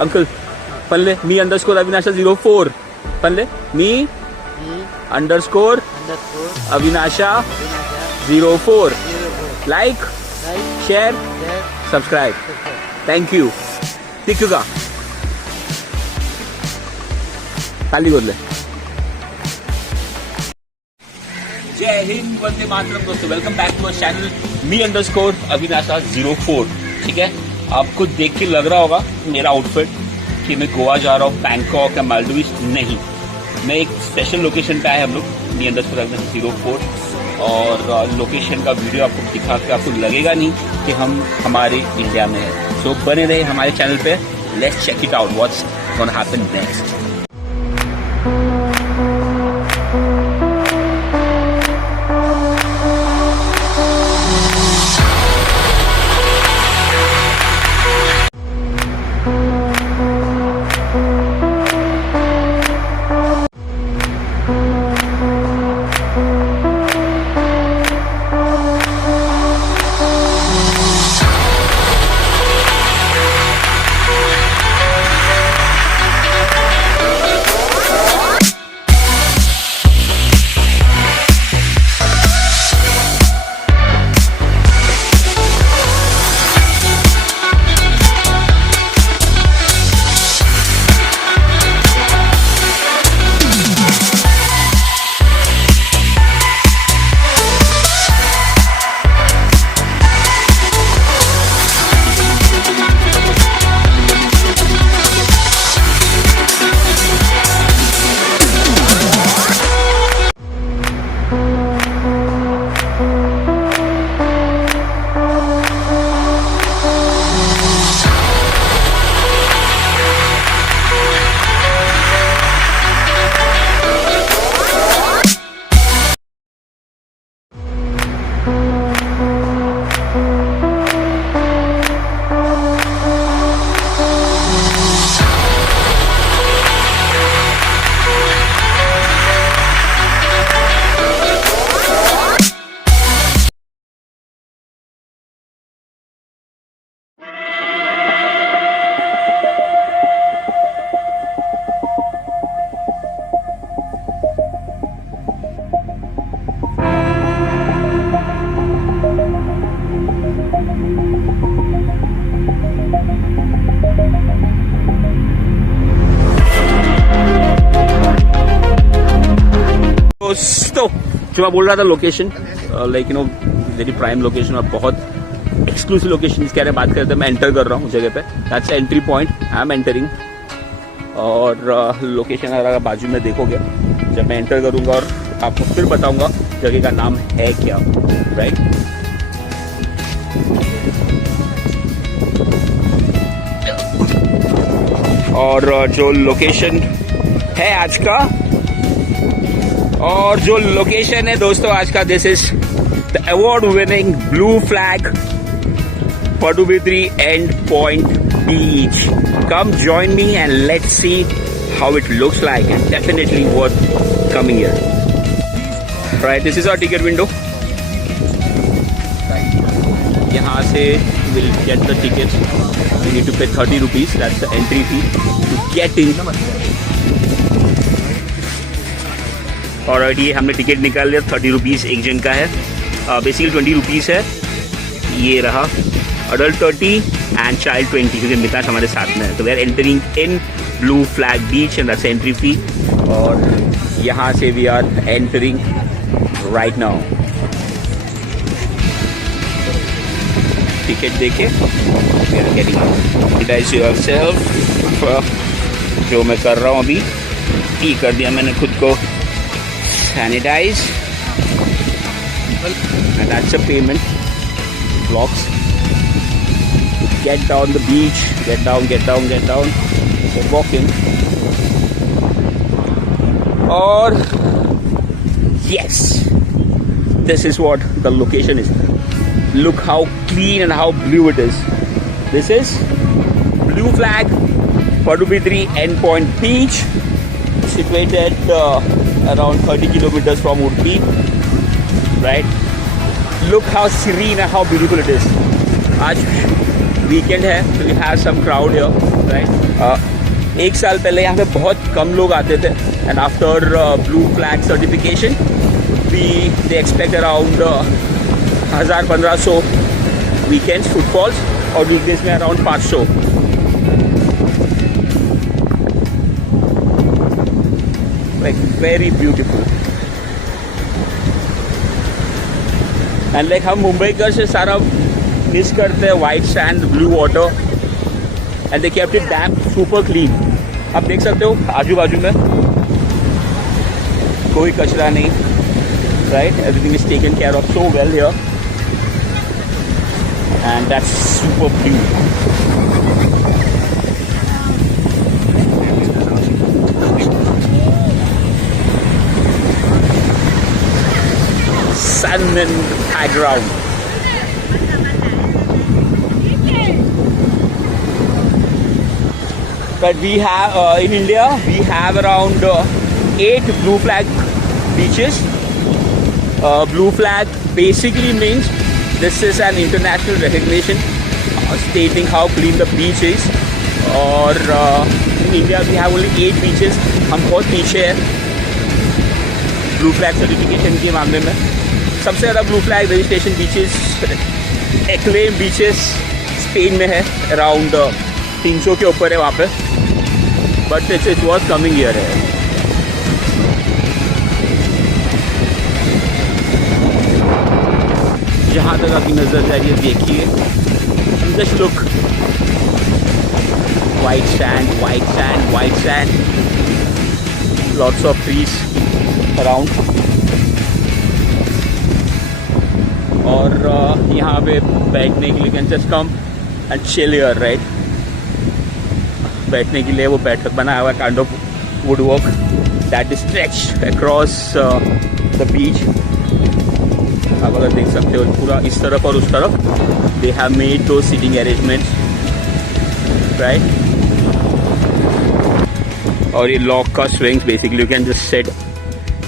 Uncle पल्ले मी underscore Avinasha 04 पल्ले मी underscore Avinasha 04 like share subscribe thank you टिकू का खाली बोलले जय हिंद वंदे मातरम दोस्तों welcome back to our channel मी अंडरस्कोर अविनाशा 04 ठीक है आपको देख के लग रहा होगा मेरा आउटफिट कि मैं गोवा जा रहा हूँ बैंकॉक या मालदीव्स नहीं मैं एक स्पेशल लोकेशन पे आए हम लोग मी अंडरस्कोर अविनाशा 04 और लोकेशन का वीडियो आपको दिखा के आपको लगेगा नहीं कि हम हमारे इंडिया में हैं सो बने रहे हमारे चैनल पे let's check it out what's gonna happen next दोस्तों जो मैं बोल रहा था location like you know very prime location और बहुत एक्सक्लूसिव लोकेशन जिसके बारे में बात करते हैं मैं एंटर कर रहा हूँ जगह पे that's entry point I am entering और लोकेशन अगर बाजू में देखोगे जब मैं एंटर करूंगा और आपको फिर बताऊंगा जगह का नाम है क्या राइट और जो लोकेशन है आज का और जो लोकेशन है दोस्तों आज का this is the award winning blue flag Padubidri end point beach come join me and let's see how it looks like and definitely worth coming here right this is our ticket window यहाँ से will get the ticket we need to pay 30 rupees that's the entry fee to get in और ये हमने ticket निकाल लिया 30 rupees एक जन का है बेसिकली 20 रुपीज़ है ये रहा अडल्ट 30 एंड चाइल्ड 20 क्योंकि मिताज हमारे साथ में है तो we are entering in blue flag beach and that's entry fee और यहाँ से we are entering right now ticket देखे we are getting sanitise yourself जो मैं कर रहा हूँ अभी ठीक कर दिया मैंने खुद को sanitize and that's a payment blocks to get down the beach get down so walking or yes this is what the location is look how clean and how blue it is this is Blue Flag Padubidri Endpoint Beach situated around 30 kilometers from Udupi right look how serene and how beautiful it is आज weekend है so we have some crowd here right. एक साल पहले यहाँ पे बहुत कम लोग आते थे, and after blue flag certification they expect around 1000-1500 weekends footfalls, और वीकडेज में around 500। Like very beautiful. And like हम मुंबई का से सारा मिस करते हैं white sand, blue water, and they kept it dam super clean. आप देख सकते हो आजू बाजू में कोई कचरा नहीं, right. Everything is taken care of so well here, and that's super blue. Sun in the background. But we have in India we have around 8 blue flag beaches. Blue flag basically means this is an international recognition stating how clean the beach is. और in India we have only 8 beaches. हम बहुत पीछे हैं blue flag certification के मामले में। सबसे ज़्यादा blue flag registration beaches, acclaim beaches Spain में है, अराउंड 300 के ऊपर है वहाँ पे, but it was coming year है। जहाँ तक आपकी नज़र जा रही है देखिए, just look, white sand, white sand, white sand, lots of trees around. और यहाँ पे बैठने के लिए can just come and chill here, right. बैठने के लिए वो बैठक बनाया हुआ है, kind of would walk that is stretch across the beach. आप अगर देख सकते हो पूरा इस तरफ और उस तरफ दे हैव मेड दो सिटिंग अरेंजमेंट्स, राइट। और ये लॉक का swings, basically you can just sit,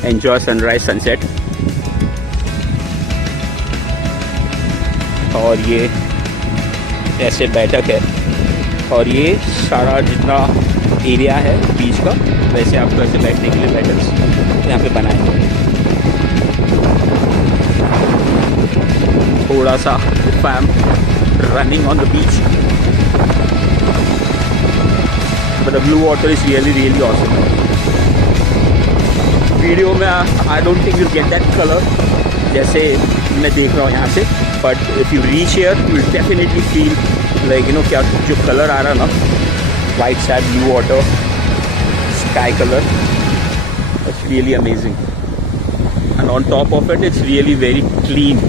enjoy sunrise sunset. और ये ऐसे बैठक है, और ये सारा जितना एरिया है बीच का, वैसे आपको ऐसे बैठने के लिए बैठक्स यहाँ पे बनाए हुए हैं। थोड़ा सा foam running on the beach, but the blue water is really awesome. Video में I don't think you get that colour जैसे मैं देख रहा हूँ यहाँ से, but if you reach here you will definitely feel like क्या जो कलर आ रहा ना, white sand, blue water, sky colour, it's really amazing. And on top of it it's really very clean.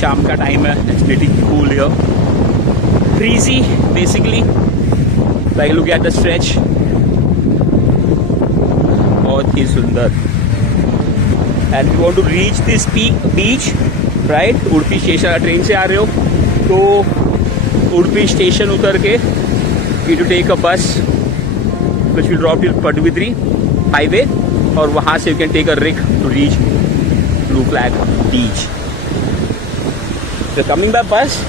शाम का टाइम है, it's pretty cool here, breezy basically, like look at the stretch, बहुत ही सुंदर। and you want to reach this beach, right? Udupi station, train से आ रहे हो तो Udupi station उतर के you to take a bus which will drop till Padubidri highway, और वहाँ से you can take a rig to reach Blue Flag Beach. So coming by bus,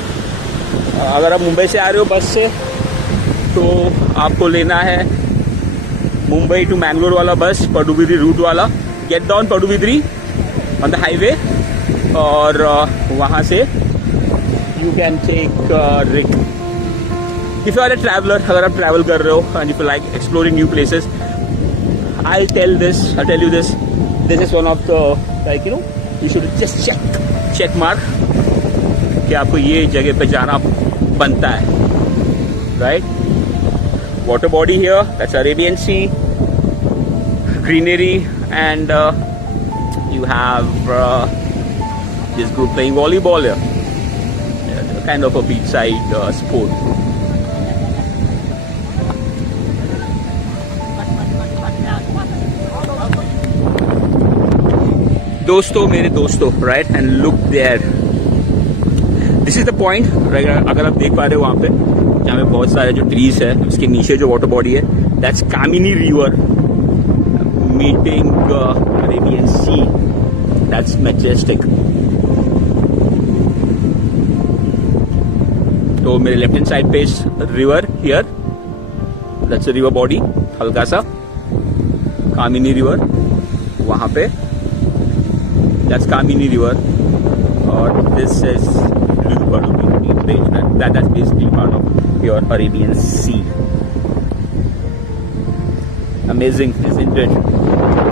अगर आप मुंबई से आ रहे हो बस से तो आपको लेना है मुंबई टू मैंगलोर वाला बस, पडुबिद्री रूट वाला। Get down Padubidri on the highway, और वहाँ से you can take rick. If you are a traveller, अगर आप ट्रैवल कर रहे हो and if you like exploring new places, I tell you this is one of the like you should just check mark कि आपको ये जगह पे जाना बनता है, right. Water body here, that's Arabian sea, greenery, and you have this group playing volleyball here. Yeah, kind of a beachside sport. दोस्तों, मेरे दोस्तों, right, and look there, this is the point. अगर आप देख पा रहे हो वहां पे जहाँ पे बहुत सारे जो ट्रीज है, उसके नीचे जो वाटर बॉडी है, that's Kamini river meeting Arabian sea. That's majestic. तो मेरे लेफ्ट हैंड साइड पे river here, that's a river body, हल्का सा कामिनी रिवर वहां पे, that's Kamini River, or this is that's basically part of your Arabian Sea. Amazing, isn't it?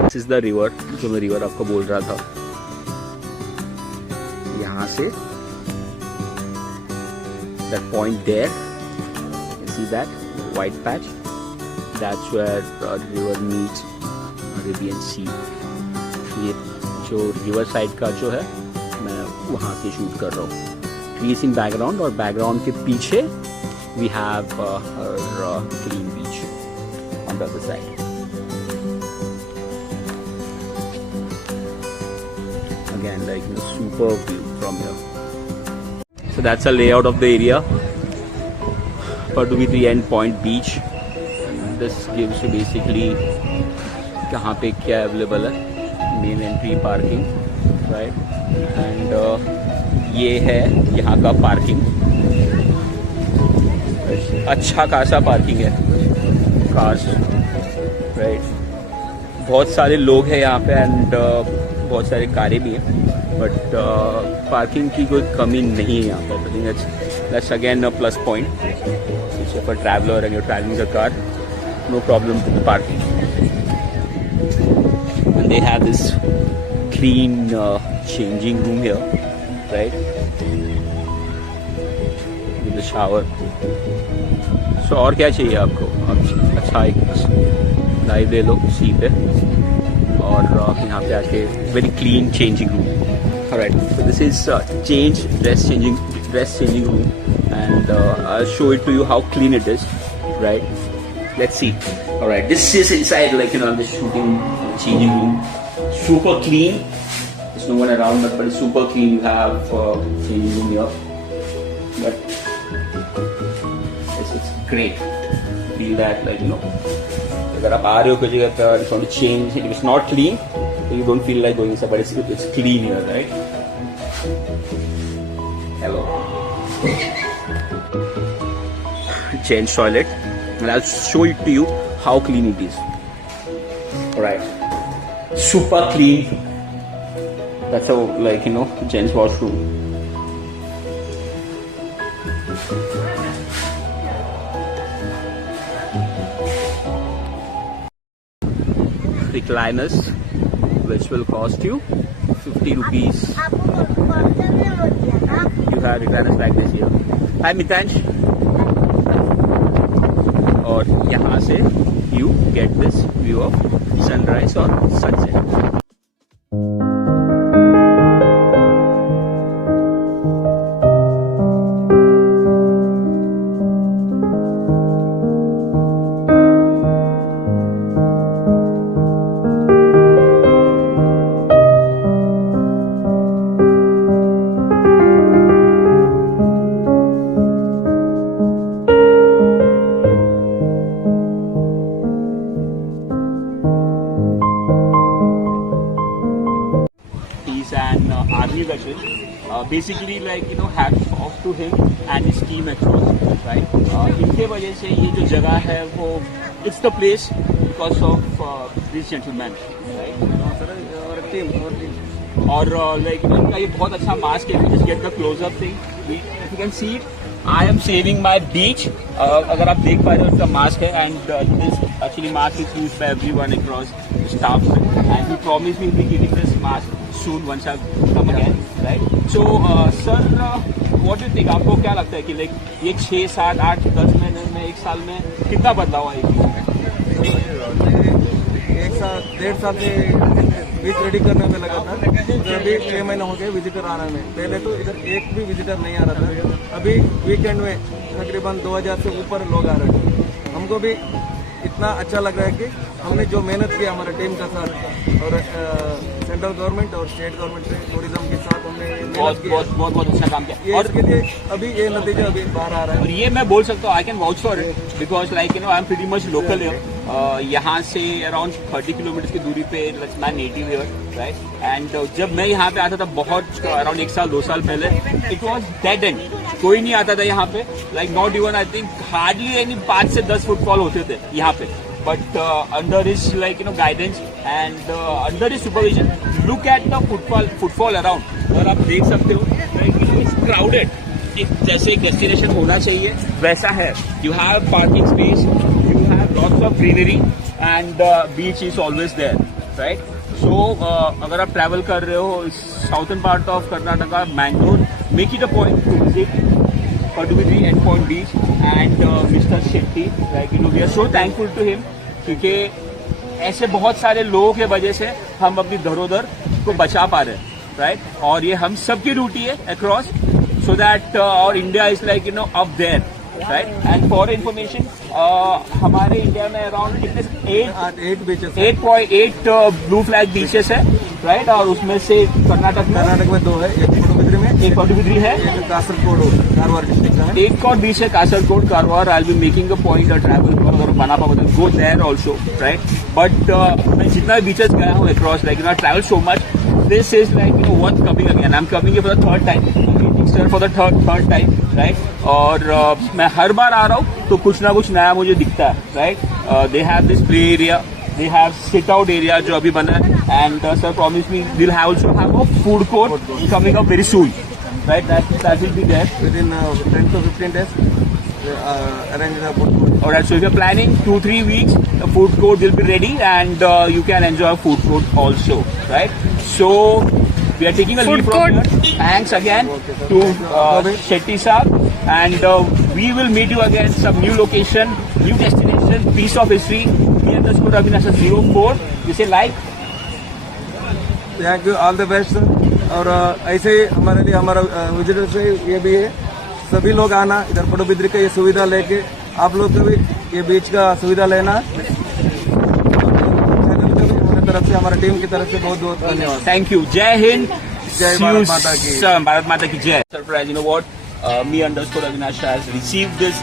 This is the river, जो मैं river आपको बोल रहा था. यहाँ से that point there, you see that white patch, that's where the river meets Arabian Sea. ये जो रिवर साइड का जो है, मैं वहाँ से शूट कर रहा हूँ. ट्रीज इन बैकग्राउंड, और बैकग्राउंड के पीछे we have clean beach on the other side. Again like super view from here. So that's a layout of the area पर to be the end point beach. This gives you basically कहाँ पे क्या available है. Main entry parking, right, and ये है यहाँ का parking. अच्छा खासा पार्किंग है, कार्स, राइट. बहुत सारे लोग हैं यहाँ पे, एंड बहुत सारे कारें भी हैं, बट पार्किंग की कोई कमी नहीं है यहाँ पर. I think that's again a plus point. For traveller and your travelling the car, no problem with the parking. And they have this clean changing room here, right, with the shower. So और क्या चाहिए आपको? अच्छा एक dive ले लो सी पे, और यहाँ पे आके very clean changing room. Alright, so this is dress changing room, and I'll show it to you how clean it is, right? Let's see. Alright, this is inside, like, you know, I'm just shooting changing room. Super clean. There's no one around, but it's super clean. You have changing room here, but it's great. Feel that, like, you know, अगर आप आ रहे हो कोई जगह पे, you want to change, if it's not clean, you don't feel like going inside, but it's clean here, right? Hello. Change toilet, and I'll show it to you how clean it is. Alright. Super clean. That's how, like, you know, gents washroom. Recliners, which will cost you 50 rupees. You have recliners like this here. Hi Mitansh. और यहाँ से you get this view of sunrise or sunset. Army veteran, basically, like, you know, hats off to him and his team across, right? इनके वजह से ये जो जगह है वो, it's the place because of this gentleman, right? और like इनका ये बहुत अच्छा मास्क है. Just get the close-up thing. If you can see it, I am saving my beach. अगर आप देख पा रहे हो, इसका मास्क है, and this actually mask is used by everyone across staff, and he promised me he'll be giving this mask soon once I come again, right? So, sir, what do you think? आपको क्या लगता है कि like ये 6, 7, 8, 10 महीने में, 1 साल में कितना बदलाव आएगी? एक साथ 1.5 साल से बीच रेडी करने में लगा था। तो अभी 6 महीने हो गए विजिटर आने में। पहले तो इधर एक भी विजिटर नहीं आ रहा था। अभी वीकेंड में तकरीबन 2000 से ऊपर लोग आ रहे हैं। हमको भी इतना अच्छा लग रहा है कि हमने जो मेहनत की हमारे टीम का साथ और सेंट्रल गवर्नमेंट और स्टेट गवर्नमेंट से टूरिज्म के साथ हमने बहुत बहुत बहुत बहुत अच्छा काम किया। और इसके लिए अभी ये नतीजा अभी बाहर आ रहा है। और ये मैं बोल सकता हूँ, I can vouch for it because like I am pretty much local here. यहाँ से अराउंड 30 किलोमीटर की दूरी पे my native here, right. And जब मैं यहाँ पे आता था बहुत अराउंड 1 साल 2 साल पहले, इट वॉज डेड एंड, कोई नहीं आता था यहाँ पे। Like not even I think hardly any 5 से 10 फुटफॉल होते थे यहाँ पे। But under his guidance and under his supervision, look at the footfall around. और आप देख सकते हो it's crowded. जैसे एक डेस्टिनेशन होना चाहिए वैसा है। You have parking space, you have lots of greenery and beach is always there, right? So अगर आप ट्रैवल कर रहे हो southern part of Karnataka, Mangalore, make it a point to visit Padubidri Endpoint Beach and Mr. Shetty. Like we are so thankful to him क्योंकि ऐसे बहुत सारे लोगों के वजह से हम अपनी धरोहर को बचा पा रहे हैं, राइट। और ये हम सबकी ड्यूटी है अक्रॉस, सो दैट और India is like up there, right. And for information हमारे इंडिया में अराउंड कितने 8.8 ब्लू फ्लैग बीचेस है, राइट। और उसमें से कर्नाटक में 2 है, एक पडुबिद्री है, एक कासरगोड कारवार डिस्ट्रिक्ट है, एक और बीच है Kasaragod Karwar. I will be making a point travel अगर बना पाओ तो go there also, right. But मैं जितना भी बीचेस गया हूँ across like I travel so much, this is like worth coming again. I am coming for the third time, right. और मैं हर बार आ रहा हूँ तो कुछ ना कुछ नया मुझे दिखता है, right. They have this play area, they have sit out area जो अभी बना है, and sir promised me we'll also have a food court coming up very soon, right? That will be there within 10 to 15 days. Arrange the food court. Alright, so if you're planning 2-3 weeks, the food court will be ready and you can enjoy food court also, right? So we are taking a leave from here. Thanks again to Shetty Saab, and we will meet you again some new location, new destination, piece of history. Me _Avinash 04. You say like. Thank you, all the best. और ऐसे ही हमारे लिए हमारा visitor से ये भी है, सभी लोग आना इधर पडुबिद्री का ये सुविधा लेके, आप लोग को भी ये बीच का सुविधा लेना। हमारी तरफ से, हमारी टीम की तरफ से बहुत बहुत धन्यवाद। Thank you. जय हिंद, जय भारत माता की, भारत माता की जय। Surprise, you know what? Me _Avinash has received this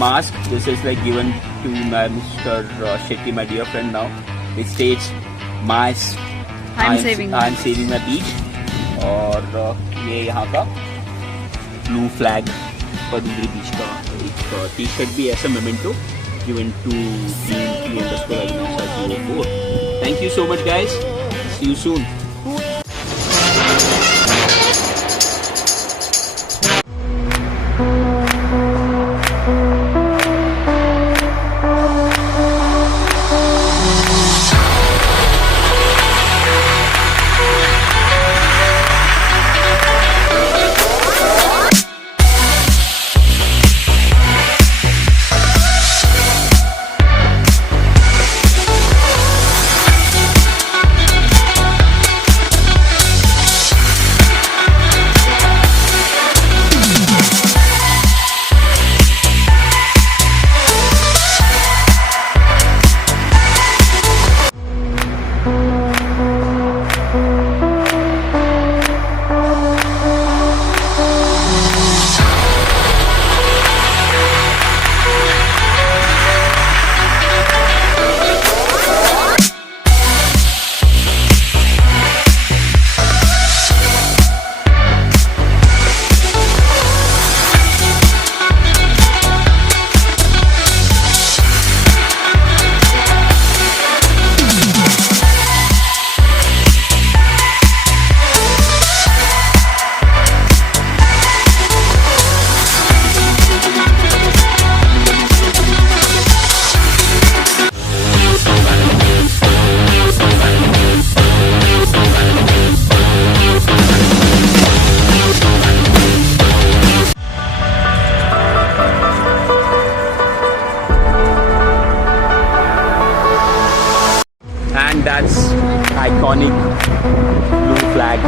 mask. This is like given to my Mr. Shetty, my dear friend now. It states I'm saving my beach. और ये यहाँ का ब्लू फ्लैग पडुबिद्री बीच का एक टी शर्ट भी ऐसा memento given to me _Avinash 04. Thank you so much guys. See you soon. And that's iconic blue flag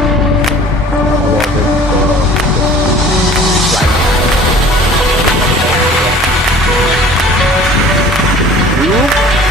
awarded flag. Blue